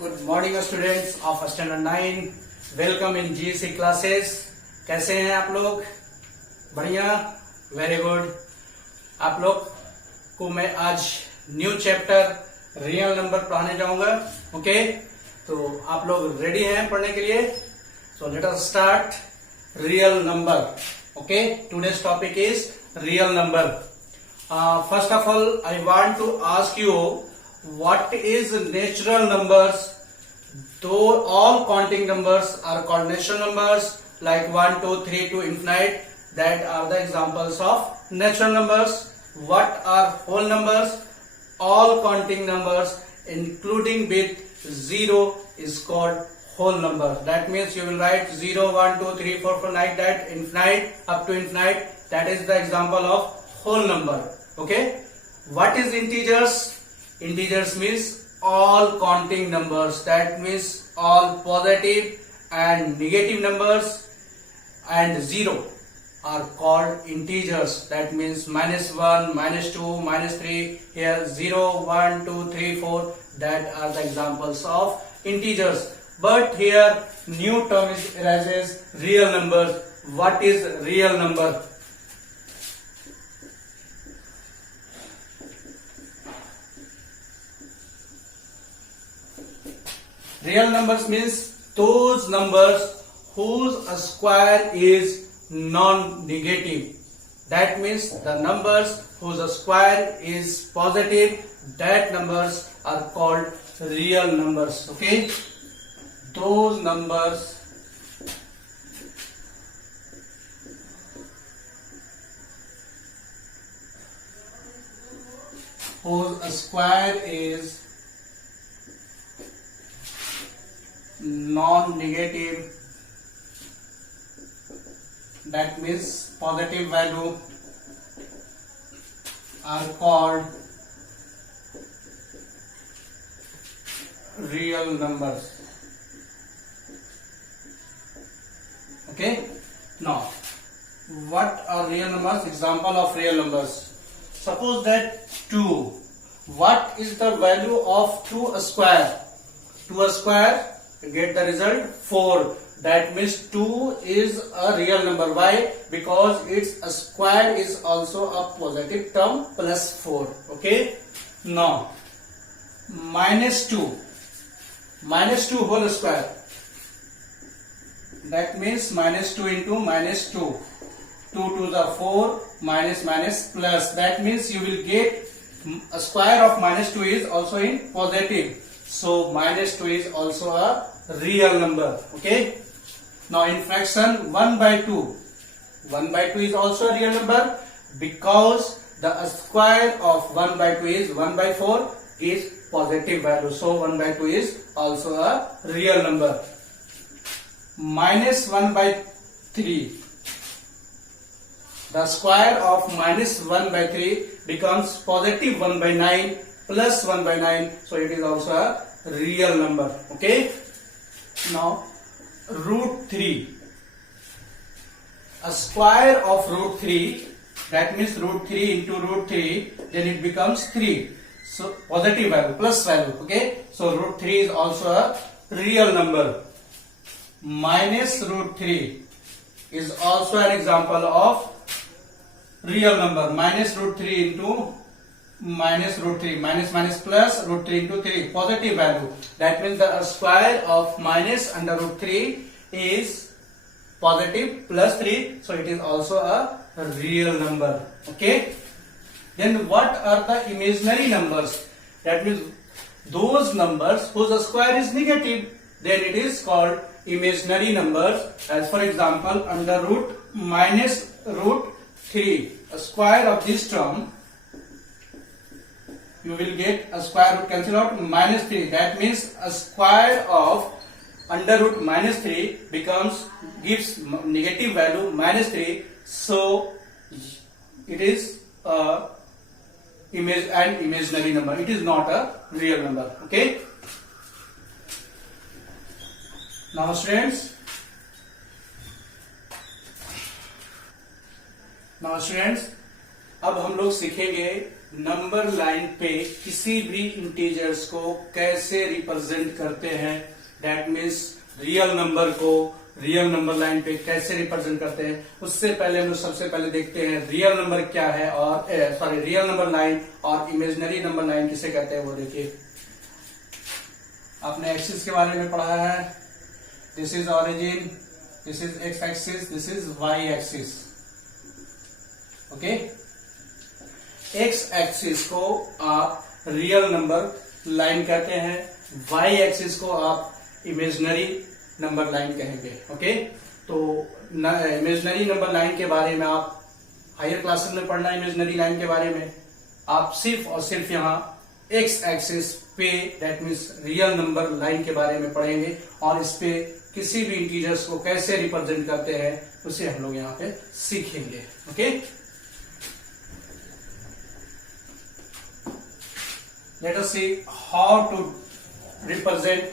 Good morning students of standard 9। Welcome in GSC classes. कैसे हैं आप लोग? बढ़िया, वेरी गुड। आप लोग को मैं आज न्यू चैप्टर रियल नंबर पढ़ाने जाऊंगा। ओके, तो आप लोग रेडी हैं पढ़ने के लिए? So let us start real number. Okay, today's topic is real number. First of all I want to ask you what is natural numbers. Though all counting numbers are called natural numbers, like 1 2 3 to infinite, that are the examples of natural numbers. What are whole numbers? All counting numbers including with 0 is called whole number. That means you will write 0 1 2 3 4 4 like that, infinite up to infinite. That is the example of whole number. Okay, what is integers? Integers means all counting numbers. That means all positive and negative numbers and 0 are called integers. That means -1, -2, -3. Here 0, 1, 2, 3, 4. That are the examples of integers. But here new term arises, real numbers. What is real number? Real numbers means those numbers whose square is non-negative. That means the numbers whose square is positive, that numbers are called real numbers. Okay, those numbers whose square is non-negative, that means positive value, are called real numbers. Okay, now what are real numbers? Example of real numbers. Suppose that 2. What is the value of 2 square? 2 square, get the result 4. That means 2 is a real number. Why? Because its square is also a positive term, plus 4. Okay, now -2 whole square, that means -2 into -2, 2 to the 4, minus minus plus. That means you will get a square of -2 is also in positive, so -2 is also a real number. Okay, now in fraction 1/2, 1/2 is also a real number because the square of 1/2 is 1/4 is positive value, so 1/2 is also a real number. -1/3, the square of -1/3 becomes positive 1/9 plus 1/9, so it is also a real number. Okay, now √3, a square of √3, that means √3 into √3, then it becomes 3, so positive value, plus value. Okay, so √3 is also a real number. -√3 is also an example of real number. -√3 into -√3, minus minus plus √3 into 3, positive value. That means the square of -√3 is positive plus 3, so it is also a real number. Okay, then what are the imaginary numbers? That means those numbers whose square is negative, then it is called imaginary numbers. As for example, under root -√3, a square of this term, you will get a square root cancel out, -3. That means a square of under root -3 gives negative value -3, so it is an imaginary number. It is not a real number. Okay, now students, अब हम लोग सीखेंगे number line पे किसी भी integers को कैसे represent करते हैं, दैट मीन्स रियल नंबर को रियल नंबर लाइन पे कैसे रिप्रेजेंट करते हैं। उससे पहले हम लोग सबसे पहले देखते हैं रियल नंबर क्या है, और रियल नंबर लाइन और इमेजिनरी नंबर लाइन किसे कहते हैं वो देखिए। आपने एक्सिस के बारे में पढ़ा है, this is origin, this is X axis, this is Y axis. Okay, X axis को आप रियल नंबर लाइन कहते हैं, वाई एक्सिस को आप इमेजिनरी नंबर लाइन कहेंगे। ओके, तो इमेजिनरी नंबर लाइन के बारे में आप हायर क्लासेस में पढ़ना, इमेजिनरी लाइन के बारे में आप सिर्फ और सिर्फ यहाँ एक्स एक्सिस पे that means real number line के बारे में पढ़ेंगे, और इस पे किसी भी इंटीजर्स को कैसे रिप्रेजेंट करते हैं उसे हम लोग यहाँ पे सीखेंगे। Okay, let us see how to represent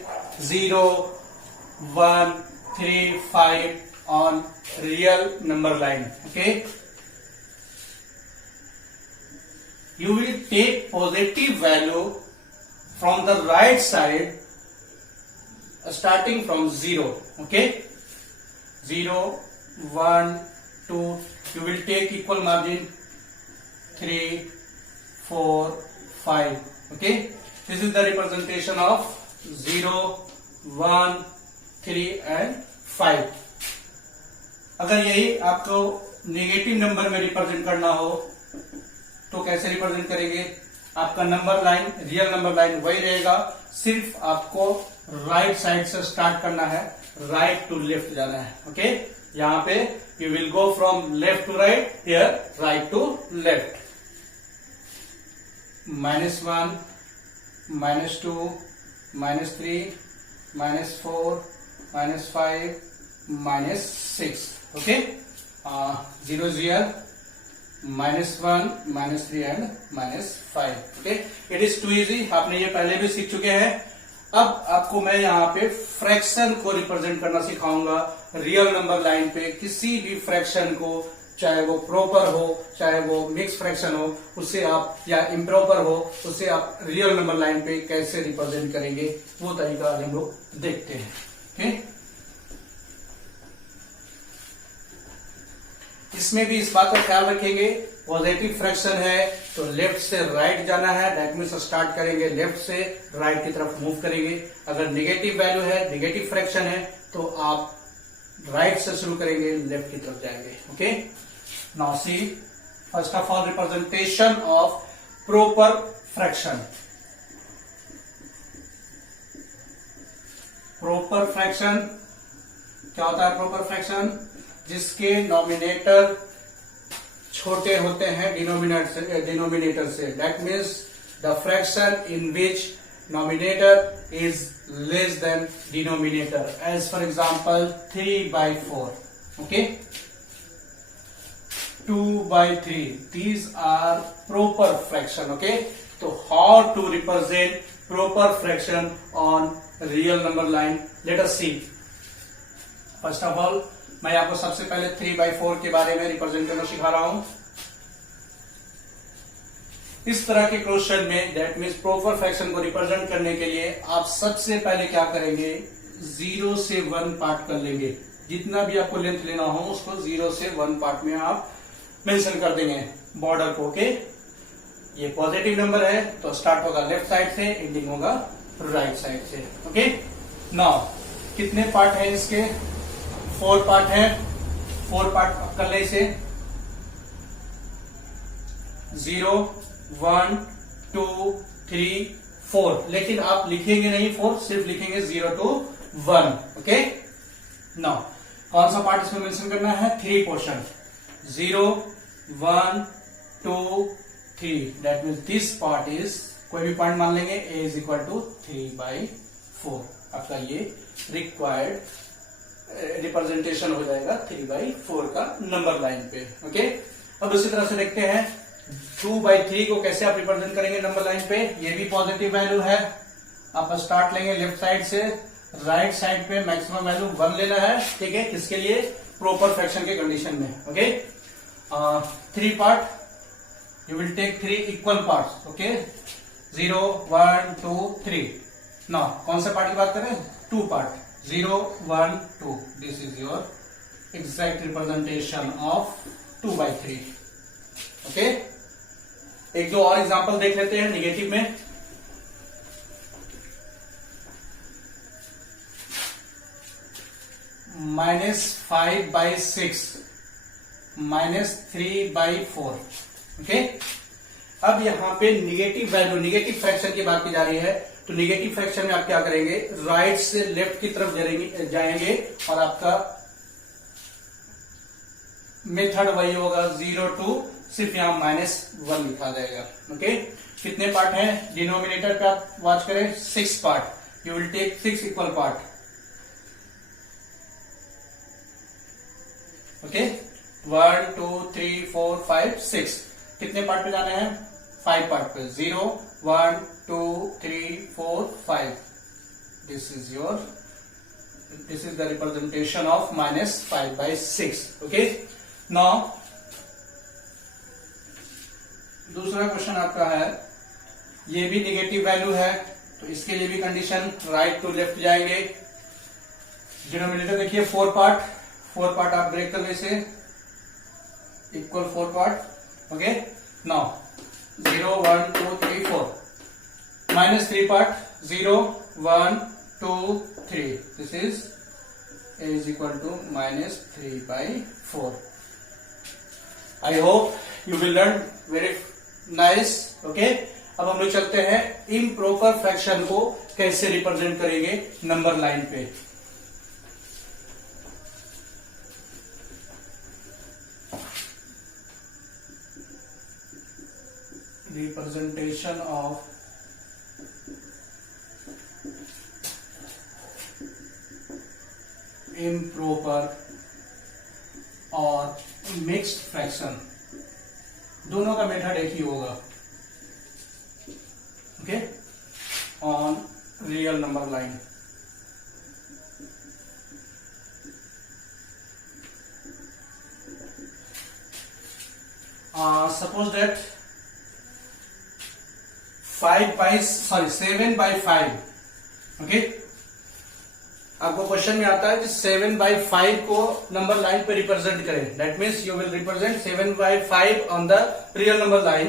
0, 1, 3, 5 on real number line. Okay, you will take positive value from the right side starting from 0. Okay, 0, 1, 2, you will take equal margin 3, 4, 5. Okay, this is the representation of 0, 1, 3 and 5. अगर यही आपको negative number में represent करना हो तो कैसे represent करेंगे? आपका number line real number line वही रहेगा, सिर्फ आपको राइट साइड से स्टार्ट करना है, राइट टू लेफ्ट जाना है। ओके, यहाँ पे you will go from left to right, here right to left. -1, -2, -3, -4, -5, -6. Okay, 0, 0, -1, -3 and -5. Okay, it is too easy, आपने ये पहले भी सीख चुके हैं। अब आपको मैं यहाँ पे फ्रैक्शन को रिप्रेजेंट करना सिखाऊंगा रियल नंबर लाइन पे। किसी भी फ्रैक्शन को, चाहे वो प्रॉपर हो चाहे वो मिक्स फ्रैक्शन हो, उससे आप या इम्प्रॉपर हो, उससे आप रियल नंबर लाइन पे कैसे रिप्रेजेंट करेंगे वो तरीका आज हम लोग देखते हैं। ओके, इसमें भी इस बात का ख्याल रखेंगे, पॉजिटिव फ्रैक्शन है तो लेफ्ट से राइट जाना है, दैट मीन्स स्टार्ट करेंगे लेफ्ट से राइट की तरफ मूव करेंगे। अगर नेगेटिव वैल्यू है, नेगेटिव फ्रैक्शन है तो आप राइट से शुरू करेंगे, लेफ्ट की तरफ जाएंगे। Okay, now see first of all representation of proper fraction. proper fraction क्या होता है? proper fraction जिसके नॉमिनेटर छोटे होते हैं डिनोमिनेटर से, that means the fraction in which nominator is less than denominator, as for example 3/4. okay, 2/3, these are proper fraction. okay, so how to represent proper fraction on real number line? let us see. first of all मैं आपको सबसे पहले 3/4 के बारे में represent करना सिखा रहा हूं। इस तरह के क्वेश्चन में दैट मीन्स प्रॉपर फ्रैक्शन को रिप्रेजेंट करने के लिए आप सबसे पहले क्या करेंगे? 0 से 1 पार्ट कर लेंगे। जितना भी आपको लेंथ लेना हो उसको 0 से 1 पार्ट में आप मेंशन कर देंगे बॉर्डर को। ओके, ये पॉजिटिव नंबर है तो स्टार्ट होगा लेफ्ट साइड से, एंडिंग होगा राइट साइड से। ओके, नाउ कितने पार्ट है इसके? 4 पार्ट है। 4 पार्ट कर ले इसे। 0, 1, 2, 3, 4, लेकिन आप लिखेंगे नहीं 4, सिर्फ लिखेंगे 0 to 1। ओके, नाउ कौन सा पार्ट इसमें मेंशन करना है? 3 portion, 0, 1, 2, 3, that means this part is, कोई भी पॉइंट मान लेंगे, a इज इक्वल टू 3/4। आपका ये रिक्वायर्ड रिप्रेजेंटेशन हो जाएगा 3/4 का नंबर लाइन पे। ओके, अब उसी तरह से देखते हैं 2/3 को कैसे आप रिप्रेजेंट करेंगे नंबर लाइन पे। ये भी पॉजिटिव वैल्यू है, आप स्टार्ट लेंगे लेफ्ट साइड से, राइट साइड पे मैक्सिमम वैल्यू 1 लेना है। ठीक है, किसके लिए? प्रॉपर फ्रैक्शन के कंडीशन में। Okay, 3 part you will take 3 equal parts. Okay, 0 1 2 3. now कौन से पार्ट की बात करें? 2 part, 0 1 2. this is your exact representation of 2/3. okay, एक दो और एग्जांपल देख लेते हैं निगेटिव में. -5/6 -3/4. ओके, अब यहां पे निगेटिव वैल्यू, निगेटिव फ्रैक्शन की बात की जा रही है. तो निगेटिव फ्रैक्शन में आप क्या करेंगे? राइट से लेफ्ट की तरफ जाएंगे और आपका मेथड वही होगा 0 to, सिर्फ यहां -1 लिखा जाएगा. ओके, कितने पार्ट हैं? डिनोमिनेटर पे आप वॉच करें, 6 part. You will take 6 equal part. Okay, 1 2 3 4 5 6. कितने पार्ट पे जाने हैं? 5 पार्ट पे. 0 1 2 3 4 5. This is the representation of -5/6. Okay, now दूसरा क्वेश्चन आपका है, ये भी निगेटिव वैल्यू है, तो इसके लिए भी कंडीशन राइट टू लेफ्ट जाएंगे. डिनोमिनेटर देखिए 4 पार्ट, 4 पार्ट आप ब्रेक कर इसे, equal 4 part. Okay, now 0 1 2 3 4. -3 part, 0 1 2 3. This is equal to -3/4. I hope you will learn very nice. Okay, अब हम लोग चलते हैं इम्प्रॉपर फ्रैक्शन को कैसे रिप्रेजेंट करेंगे नंबर लाइन पे. रिप्रेजेंटेशन ऑफ इम्प्रॉपर और मिक्स्ड फ्रैक्शन, दोनों का मेथड एक ही होगा. Okay, on real number line. Suppose that 7/5. Okay, आपको क्वेश्चन में आता है कि 7/5 को नंबर लाइन पे रिप्रेजेंट करें. That means you will represent 7/5 on the real number line.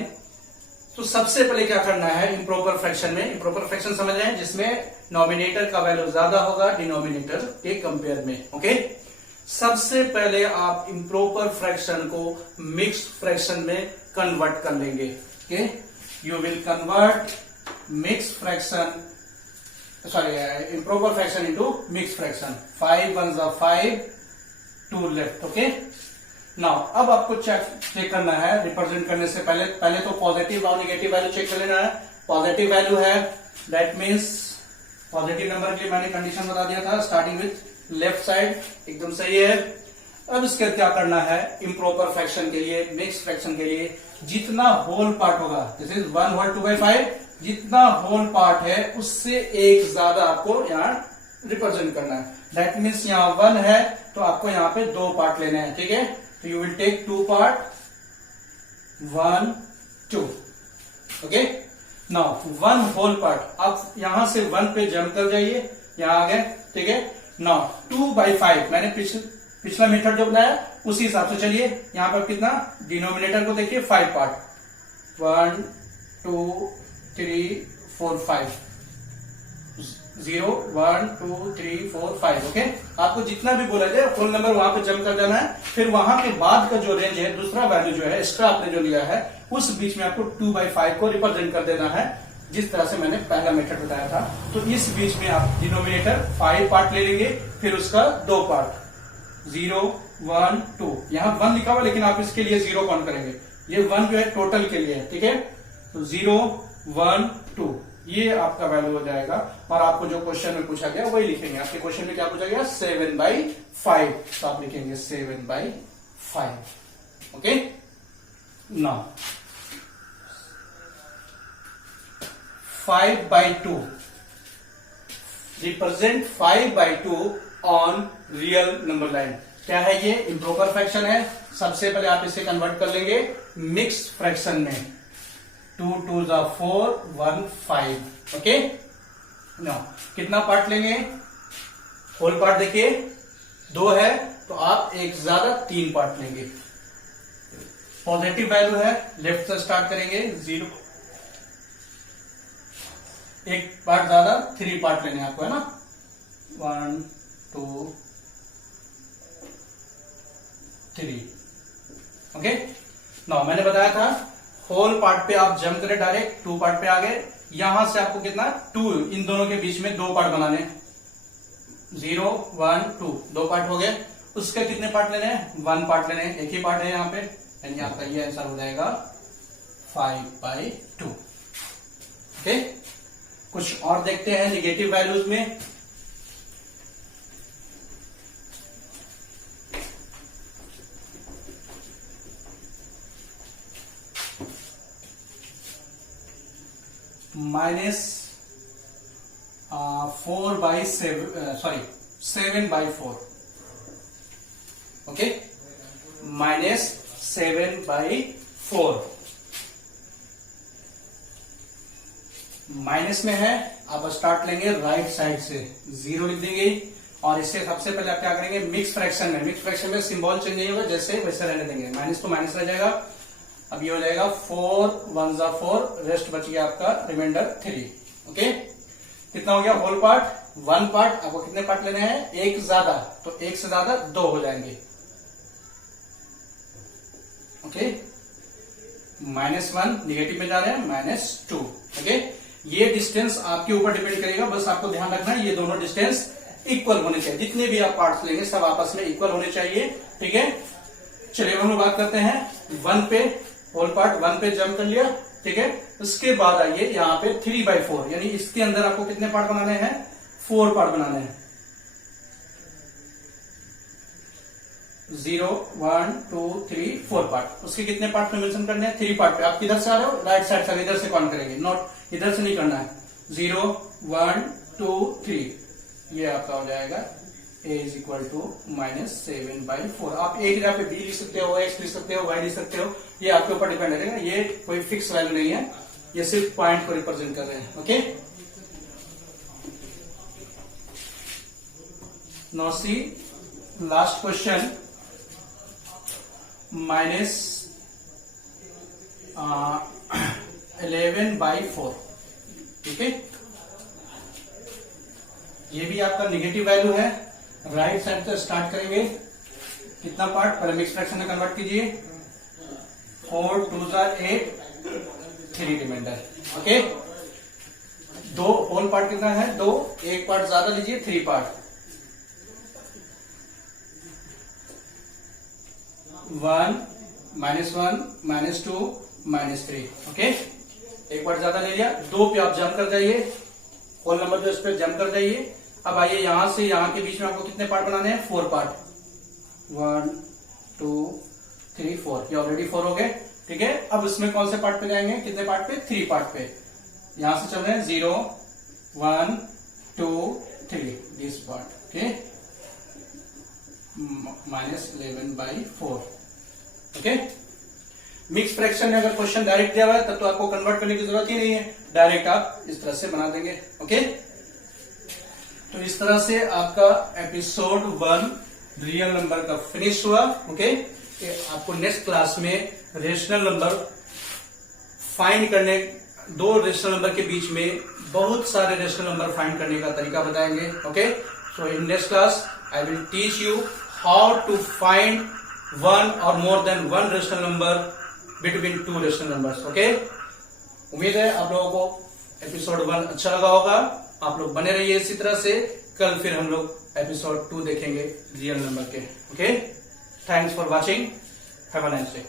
तो सबसे पहले क्या करना है इम्प्रॉपर फ्रैक्शन में? इम्प्रॉपर फ्रैक्शन समझ रहे हैं जिसमें नॉमिनेटर का वैल्यू ज्यादा होगा डिनोमिनेटर के कंपेयर में. ओके, सबसे पहले आप इम्प्रॉपर फ्रैक्शन को मिक्स्ड फ्रैक्शन में कन्वर्ट कर लेंगे. Okay, you will convert mixed fraction, improper fraction into mixed fraction. 5 ones are 5, 2 left. okay, now अब आपको चेक करना है रिप्रेजेंट करने से पहले तो पॉजिटिव और नेगेटिव वैल्यू चेक कर लेना है. पॉजिटिव वैल्यू है, दैट मीन्स पॉजिटिव नंबर के लिए मैंने कंडीशन बता दिया था, स्टार्टिंग विथ लेफ्ट साइड. एकदम सही है. अब इसके क्या करना है इम्प्रॉपर फ्रैक्शन के लिए, मिक्स्ड फ्रैक्शन के लिए, जितना होल पार्ट होगा, दिस इज 1 होल 2/5, जितना होल पार्ट है उससे एक ज्यादा आपको यहाँ रिप्रेजेंट करना है. दैट मीन्स यहाँ 1 है तो आपको यहाँ पे 2 पार्ट लेने हैं. ठीक है, तो you will take 2 part, 1 2. Okay, now 1 whole part. आप यहां से 1 पे जंप कर जाइए, यहां आ गए. ठीक है, नाउ 2/5 मैंने पिछला मेथड जो बनाया उसी हिसाब से चलिए. यहां पर कितना, डिनोमिनेटर को देखिए 5 पार्ट, 1 2 3 4 5. 0 1 2 3 4 5. ओके, आपको जितना भी बोला जाए होल नंबर वहां पे जंप कर जाना है. फिर वहां के बाद का जो रेंज है, दूसरा वैल्यू जो है एक्स्ट्रा आपने जो लिया है, उस बीच में आपको 2/5 को रिप्रेजेंट कर देना है, जिस तरह से मैंने पहला मेथड बताया था. तो इस बीच में आप डिनोमिनेटर 5 पार्ट ले लेंगे, फिर उसका 2 पार्ट, 0 1 2. यहां 1 लिखा हुआ लेकिन आप इसके लिए 0 काउंट करेंगे. ये 1 जो है टोटल के लिए है. ठीक है, तो 0 1 2 ये आपका वैल्यू हो जाएगा. और आपको जो क्वेश्चन में पूछा गया वही लिखेंगे. आपके क्वेश्चन में क्या पूछा गया? 7/5. तो आप लिखेंगे 7/5. Okay, now 5/2. Represent 5/2 on real number line. क्या है ये? इम्प्रॉपर फ्रैक्शन है। सबसे पहले आप इसे कन्वर्ट कर लेंगे मिक्स फ्रैक्शन में। 2 2 4 1 5। ओके, नो कितना पार्ट लेंगे? होल पार्ट देखिए 2 है तो आप एक ज्यादा 3 पार्ट लेंगे। पॉजिटिव वैल्यू है, लेफ्ट से स्टार्ट करेंगे 0, एक पार्ट ज्यादा 3 पार्ट लेने आपको, है ना। 1 2 3। ओके, नाउ मैंने बताया था होल पार्ट पे आप जंप करें डायरेक्ट 2 पार्ट पे आ गए। यहां से आपको कितना 2, इन दोनों के बीच में 2 पार्ट बनाने, 0 1 2, 2 पार्ट हो गए। उसके कितने पार्ट लेने हैं? 1 पार्ट लेने हैं, एक ही पार्ट है यहाँ पे, यानी आपका ये आंसर हो जाएगा 5/2। ओके, कुछ और देखते हैं निगेटिव वैल्यूज में। -7/4। ओके, -7/4 माइनस में है। आप स्टार्ट लेंगे राइट साइड से, 0 लिख देंगे और इससे सबसे पहले आप क्या करेंगे? मिक्स फ्रैक्शन में, मिक्स फ्रैक्शन में सिंबल चेंज नहीं होगा, जैसे वैसे रहने देंगे। माइनस तो माइनस रह जाएगा। अब ये हो जाएगा 4 1 4, रेस्ट बच गया आपका रिमाइंडर 3। ओके, कितना हो गया? Whole part 1 part. आपको कितने पार्ट लेने हैं? एक ज्यादा, तो एक से ज्यादा 2 हो जाएंगे। ओके, -1 निगेटिव में जा रहे हैं, -2। ओके, ये डिस्टेंस आपके ऊपर डिपेंड करेगा, बस आपको ध्यान रखना है ये दोनों डिस्टेंस इक्वल होने चाहिए। जितने भी आप पार्ट्स लेंगे सब आपस में इक्वल होने चाहिए। ठीक है, चलिए हम लोग बात करते हैं 1 पे। होल पार्ट 1 पे जंप कर लिया, ठीक है। उसके बाद आइए यहाँ पे 3/4, यानी इसके अंदर आपको कितने पार्ट बनाने हैं? 4 पार्ट बनाने हैं। 0 1 2 3 4 पार्ट। उसके कितने पार्ट में मेंशन करने हैं? 3 पार्ट पे। आप किधर से आ रहे हो? राइट साइड से, इधर से काउंट करेंगे, नॉट इधर से नहीं करना है। 0 1 2 3, ये आपका हो जाएगा a इज इक्वल टू -7/4। आप एक जगह पे b लिख सकते हो, x लिख सकते हो, y लिख सकते हो, ये आपके ऊपर डिपेंड करेगा। ये कोई फिक्स वैल्यू नहीं है, ये सिर्फ पॉइंट को रिप्रेजेंट कर रहे हैं। Okay, now see last question, -11/4। ठीक है, ये भी आपका निगेटिव वैल्यू है। राइट साइड से स्टार्ट करेंगे। कितना पार्ट? पहले मिक्स फ्रैक्शन में कन्वर्ट कीजिए। 4 2 8, 3 रिमाइंडर। ओके, 2 होल पार्ट कितना है? 2, एक पार्ट ज्यादा लीजिए, 3 पार्ट। 1 -1 -2 -3। ओके, एक पार्ट ज्यादा ले लिया। 2 पे आप जंप कर जाइए, होल नंबर जो इस पे जंप कर जाइए। अब आइए यहां से यहां के बीच में आपको कितने पार्ट बनाने हैं? 4 पार्ट। 1 2 3 4, ये ऑलरेडी 4 हो गए। ठीक है, अब इसमें कौन से पार्ट पे जाएंगे? कितने पार्ट पे? 3 पार्ट पे। यहां से चल रहे हैं 0 1 2 3, this part. Okay, -11/4। Okay, mix fraction में अगर क्वेश्चन डायरेक्ट दिया हुआ है तब तो आपको कन्वर्ट करने की जरूरत ही नहीं है, डायरेक्ट आप इस तरह से बना देंगे। ओके, तो इस तरह से आपका एपिसोड 1 रियल नंबर का फिनिश हुआ। ओके, आपको नेक्स्ट क्लास में रेशनल नंबर फाइंड करने, 2 रेशनल नंबर के बीच में बहुत सारे रेशनल नंबर फाइंड करने का तरीका बताएंगे। Okay, so in next class I will teach you how to find 1 और more than 1 rational number between 2 rational numbers. Okay, उम्मीद है आप लोगों को एपिसोड 1 अच्छा लगा होगा। आप लोग बने रहिए इसी तरह से। कल फिर हम लोग एपिसोड 2 देखेंगे रियल नंबर के। Okay, thanks for watching, have a nice day.